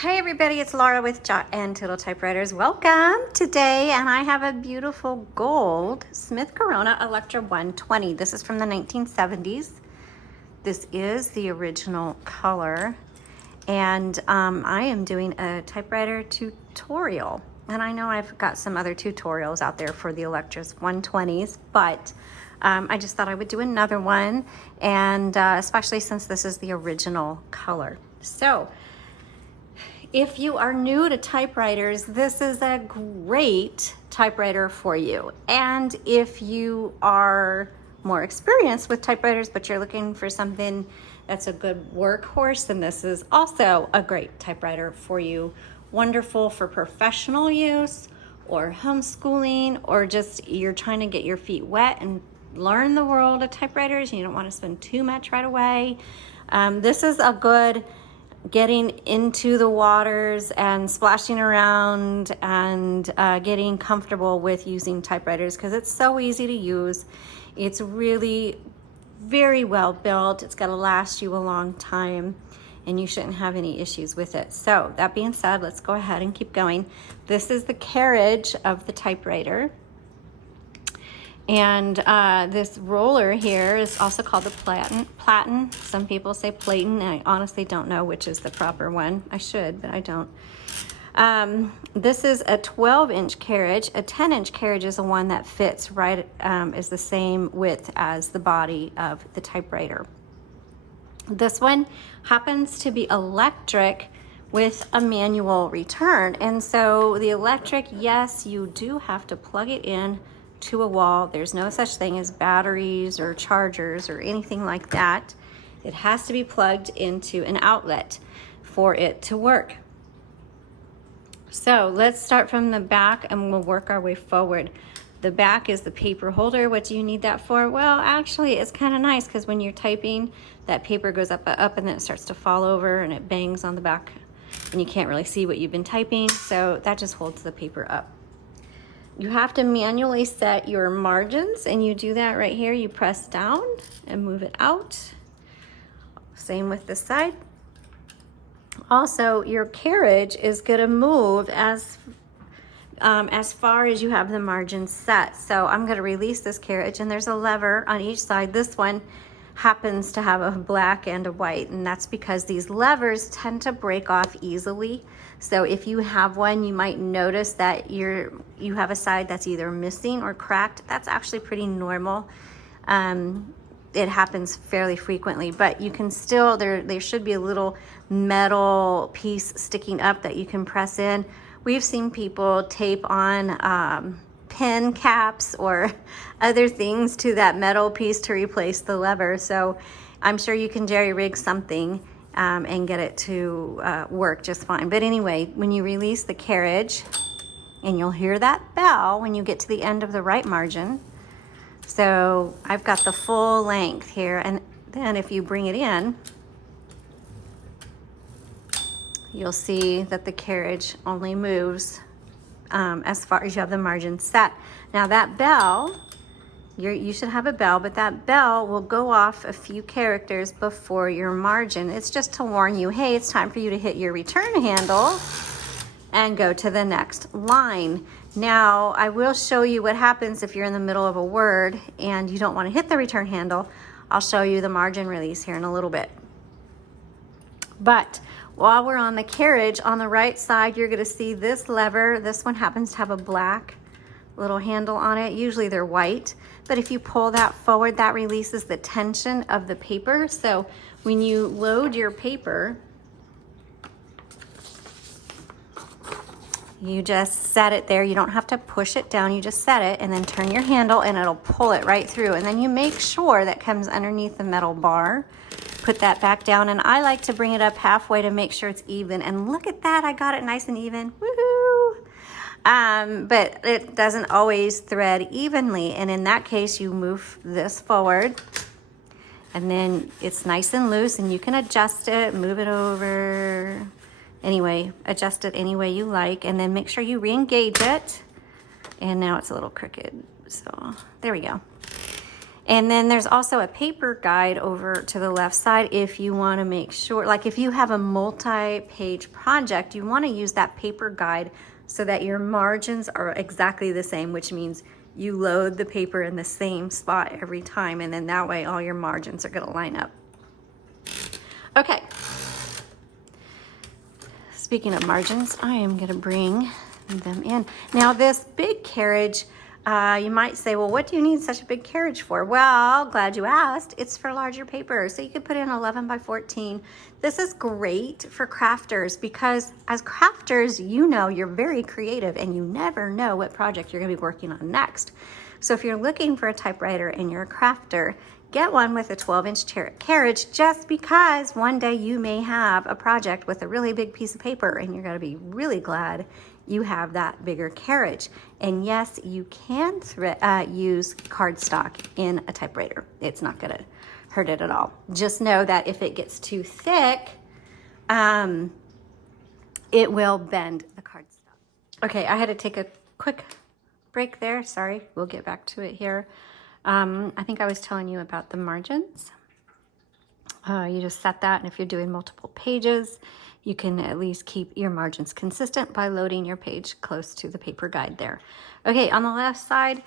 Hey everybody, it's Laura with Untitled Typewriters. Welcome today, and I have a beautiful gold Smith Corona Electra 120. This is from the 1970s. This is the original color, and I am doing a typewriter tutorial. And I know I've got some other tutorials out there for the Electra's 120s, but I just thought I would do another one, and especially since this is the original color. So, if you are new to typewriters, this is a great typewriter for you. And if you are more experienced with typewriters, but you're looking for something that's a good workhorse, then this is also a great typewriter for you. Wonderful for professional use or homeschooling, or just you're trying to get your feet wet and learn the world of typewriters. You don't want to spend too much right away. This is a good getting into the waters and splashing around and getting comfortable with using typewriters, because it's so easy to use. It's really very well built. It's going to last you a long time, and you shouldn't have any issues with it. So that being said, let's go ahead and keep going. This is the carriage of the typewriter. And this roller here is also called the platen. Some people say platen, and I honestly don't know which is the proper one. I should, but I don't. This is a 12-inch carriage. A 10-inch carriage is the one that fits right, is the same width as the body of the typewriter. This one happens to be electric with a manual return. And so the electric, yes, you do have to plug it in to a wall. There's no such thing as batteries or chargers or anything like that. It has to be plugged into an outlet for it to work. So let's start from the back and we'll work our way forward. The back is the paper holder. What do you need that for? Well, actually it's kind of nice, because when you're typing, that paper goes up and then it starts to fall over and it bangs on the back and you can't really see what you've been typing. So that just holds the paper up. You have to manually set your margins, and you do that right here. You press down and move it out. Same with this side. Also, your carriage is going to move as far as you have the margins set. So I'm going to release this carriage, and there's a lever on each side. This one happens to have a black and a white, and that's because these levers tend to break off easily. So if you have one, you might notice that you have a side that's either missing or cracked. That's actually pretty normal. It happens fairly frequently, but you can still, there should be a little metal piece sticking up that you can press in. We've seen people tape on pen caps or other things to that metal piece to replace the lever. So I'm sure you can jerry-rig something and get it to work just fine. But anyway, when you release the carriage, and you'll hear that bell when you get to the end of the right margin. So I've got the full length here, and then if you bring it in, you'll see that the carriage only moves as far as you have the margin set. Now that bell, you should have a bell, but that bell will go off a few characters before your margin. It's just to warn you, hey, it's time for you to hit your return handle and go to the next line. Now, I will show you what happens if you're in the middle of a word and you don't want to hit the return handle. I'll show you the margin release here in a little bit. But while we're on the carriage, on the right side, you're going to see this lever. This one happens to have a black little handle on it. Usually they're white, but if you pull that forward, that releases the tension of the paper. So when you load your paper, you just set it there. You don't have to push it down. You just set it and then turn your handle and it'll pull it right through. And then you make sure that comes underneath the metal bar. Put that back down, and I like to bring it up halfway to make sure it's even. And look at that, I got it nice and even. Woohoo! But it doesn't always thread evenly, and in that case you move this forward and then it's nice and loose, and you can adjust it, move it over. Anyway, adjust it any way you like, and then make sure you re-engage it. And now it's a little crooked, so there we go. And then there's also a paper guide over to the left side if you want to make sure, like if you have a multi-page project, you want to use that paper guide so that your margins are exactly the same, which means you load the paper in the same spot every time, and then that way all your margins are going to line up. Okay. Speaking of margins, I am going to bring them in. Now this big carriage, you might say, well, what do you need such a big carriage for? Well, glad you asked. It's for larger paper. So you could put in 11 by 14. This is great for crafters because as crafters, you know, you're very creative and you never know what project you're going to be working on next. So if you're looking for a typewriter and you're a crafter, get one with a 12-inch carriage just because one day you may have a project with a really big piece of paper and you're going to be really glad you have that bigger carriage. And yes, you can use cardstock in a typewriter. It's not going to hurt it at all. Just know that if it gets too thick, it will bend the cardstock. Okay, I had to take a quick break there. Sorry, we'll get back to it here. I think I was telling you about the margins. You just set that, and if you're doing multiple pages, you can at least keep your margins consistent by loading your page close to the paper guide there. Okay, on the left side,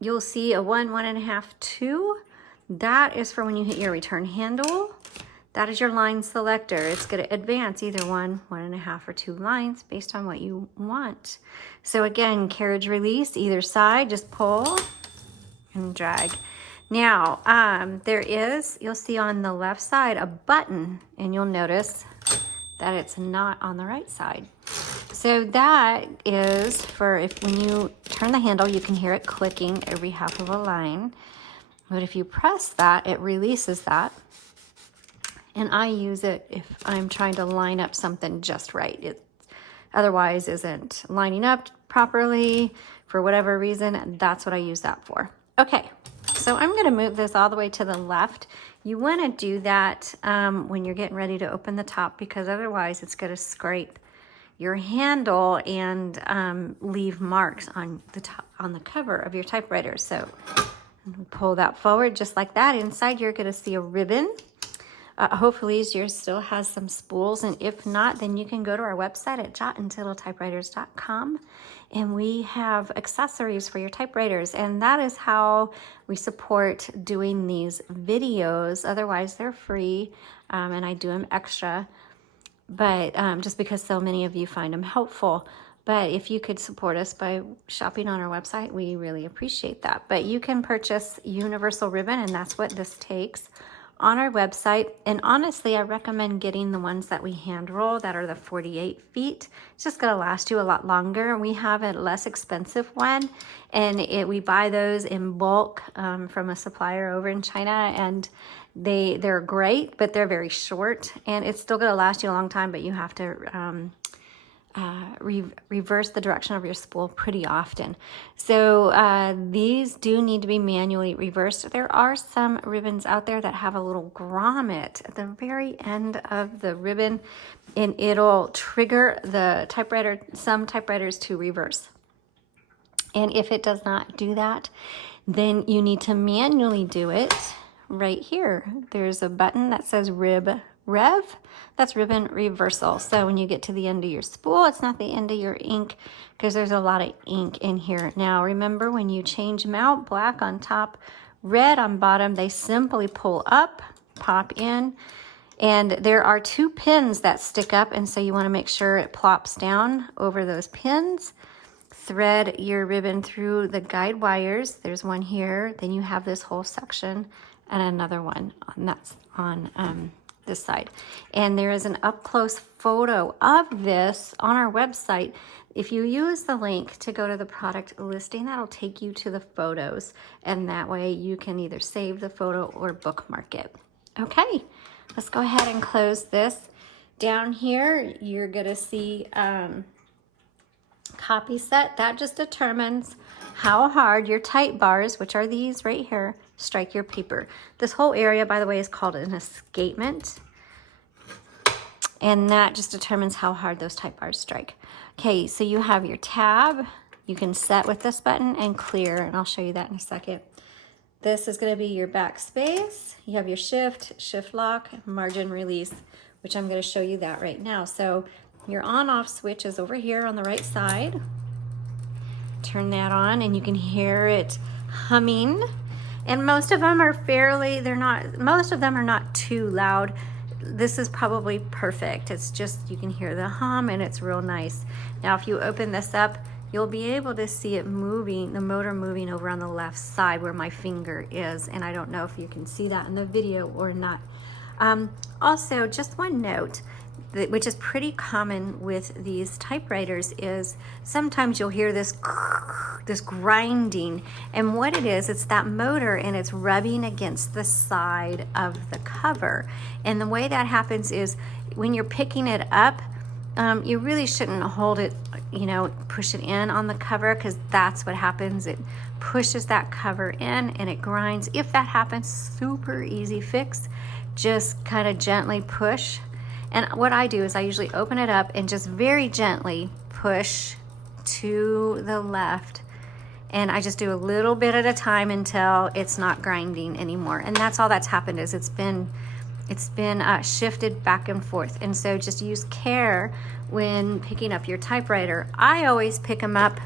you'll see a 1, 1.5, 2. That is for when you hit your return handle. That is your line selector. It's going to advance either 1, 1.5, or 2 lines based on what you want. So again, carriage release, either side, just pull and drag. Now, there is, you'll see on the left side, a button, and you'll notice that it's not on the right side. So that is for when you turn the handle, you can hear it clicking every half of a line. But if you press that, it releases that. And I use it if I'm trying to line up something just right. It otherwise isn't lining up properly for whatever reason. That's what I use that for. Okay, so I'm going to move this all the way to the left. You want to do that when you're getting ready to open the top, because otherwise it's going to scrape your handle and leave marks on the top, on the cover of your typewriter. So pull that forward just like that. Inside you're going to see a ribbon. Hopefully yours still has some spools, and if not, then you can go to our website at UntitledTypewriters.com, and we have accessories for your typewriters, and that is how we support doing these videos. Otherwise, they're free, and I do them extra, but just because so many of you find them helpful. But if you could support us by shopping on our website, we really appreciate that. But you can purchase universal ribbon, and that's what this takes, on our website. And honestly, I recommend getting the ones that we hand roll that are the 48 feet. It's just going to last you a lot longer. We have a less expensive one, and we buy those in bulk from a supplier over in China, and they're great, but they're very short, and it's still going to last you a long time, but you have to reverse the direction of your spool pretty often. So these do need to be manually reversed. There are some ribbons out there that have a little grommet at the very end of the ribbon, and it'll trigger the typewriter, some typewriters, to reverse. And if it does not do that, then you need to manually do it right here. There's a button that says Rev, that's ribbon reversal. So when you get to the end of your spool, it's not the end of your ink, because there's a lot of ink in here. Now remember, when you change them out, black on top, red on bottom, they simply pull up, pop in, and there are 2 pins that stick up, and so you want to make sure it plops down over those pins. Thread your ribbon through the guide wires. There's one here, then you have this whole section, and another one that's on this side. And there is an up-close photo of this on our website. If you use the link to go to the product listing, that'll take you to the photos, and that way you can either save the photo or bookmark it. Okay, let's go ahead and close this. Down here, you're gonna see copy set. That just determines how hard your type bars, which are these right here, strike your paper. This whole area, by the way, is called an escapement, and that just determines how hard those type bars strike. Okay, so you have your tab. You can set with this button and clear, and I'll show you that in a second. This is going to be your backspace. You have your shift lock, margin release, which I'm going to show you that right now. So your on-off switch is over here on the right side. Turn that on and you can hear it humming. And most of them are most of them are not too loud. This is probably perfect. It's just, you can hear the hum and it's real nice. Now, if you open this up, you'll be able to see it moving, the motor moving over on the left side where my finger is. And I don't know if you can see that in the video or not. Also, just one note, which is pretty common with these typewriters, is sometimes you'll hear this grinding, and what it is, it's that motor and it's rubbing against the side of the cover. And the way that happens is when you're picking it up, you really shouldn't hold it, you know, push it in on the cover, because that's what happens. It pushes that cover in and it grinds. If that happens, super easy fix. Just kind of gently push. And what I do is I usually open it up and just very gently push to the left. And I just do a little bit at a time until it's not grinding anymore. And that's all that's happened, is it's been shifted back and forth. And so just use care when picking up your typewriter. I always pick them up,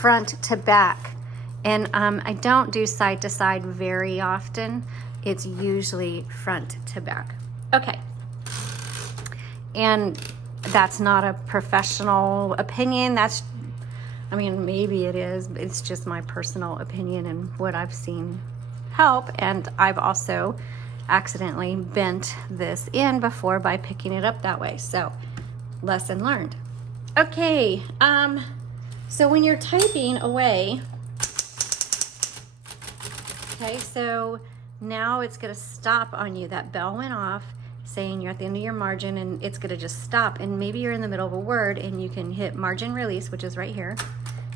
front to back. And I don't do side to side very often. It's usually front to back. Okay. And that's not a professional opinion. I mean, maybe it is, but it's just my personal opinion and what I've seen help. And I've also accidentally bent this in before by picking it up that way. So, lesson learned. Okay, so when you're typing away, okay, so now it's gonna stop on you. That bell went off saying you're at the end of your margin, and it's gonna just stop. And maybe you're in the middle of a word and you can hit margin release, which is right here,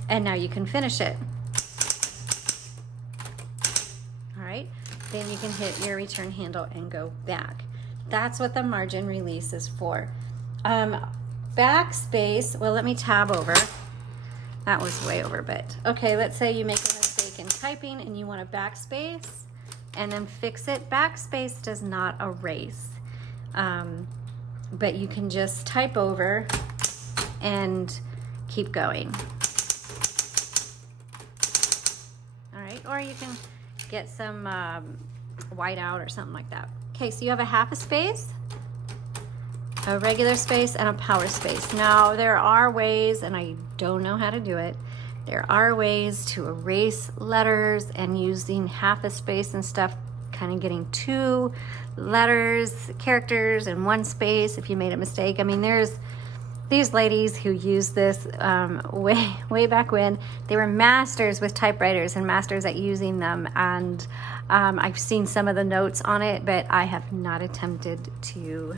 and now you can finish it. All right, then you can hit your return handle and go back. That's what the margin release is for. Backspace, well, let me tab over. That was way over, but okay, let's say you make a mistake in typing and you want a backspace and then fix it. Backspace does not erase, but you can just type over and keep going. All right, or you can get some whiteout or something like that. Okay, so you have a half a space, a regular space, and a power space. Now, there are ways, and I don't know how to do it, there are ways to erase letters and using half a space and stuff, kind of getting two letters, characters in one space if you made a mistake. I mean, there's these ladies who used this way back when. They were masters with typewriters and masters at using them, and I've seen some of the notes on it, but I have not attempted to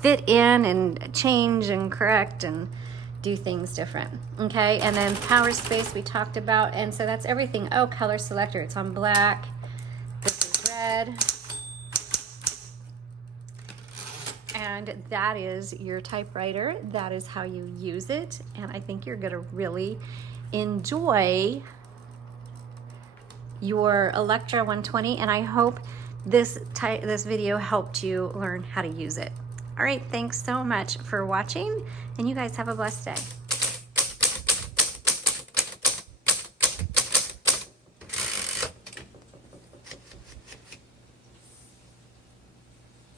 fit in and change and correct and do things different. Okay, and then power space we talked about, and so that's everything. Oh, color selector, it's on black, this is red, and that is your typewriter. That is how you use it, and I think you're gonna really enjoy your Electra 120, and I hope this video helped you learn how to use it. All right, thanks so much for watching, and you guys have a blessed day.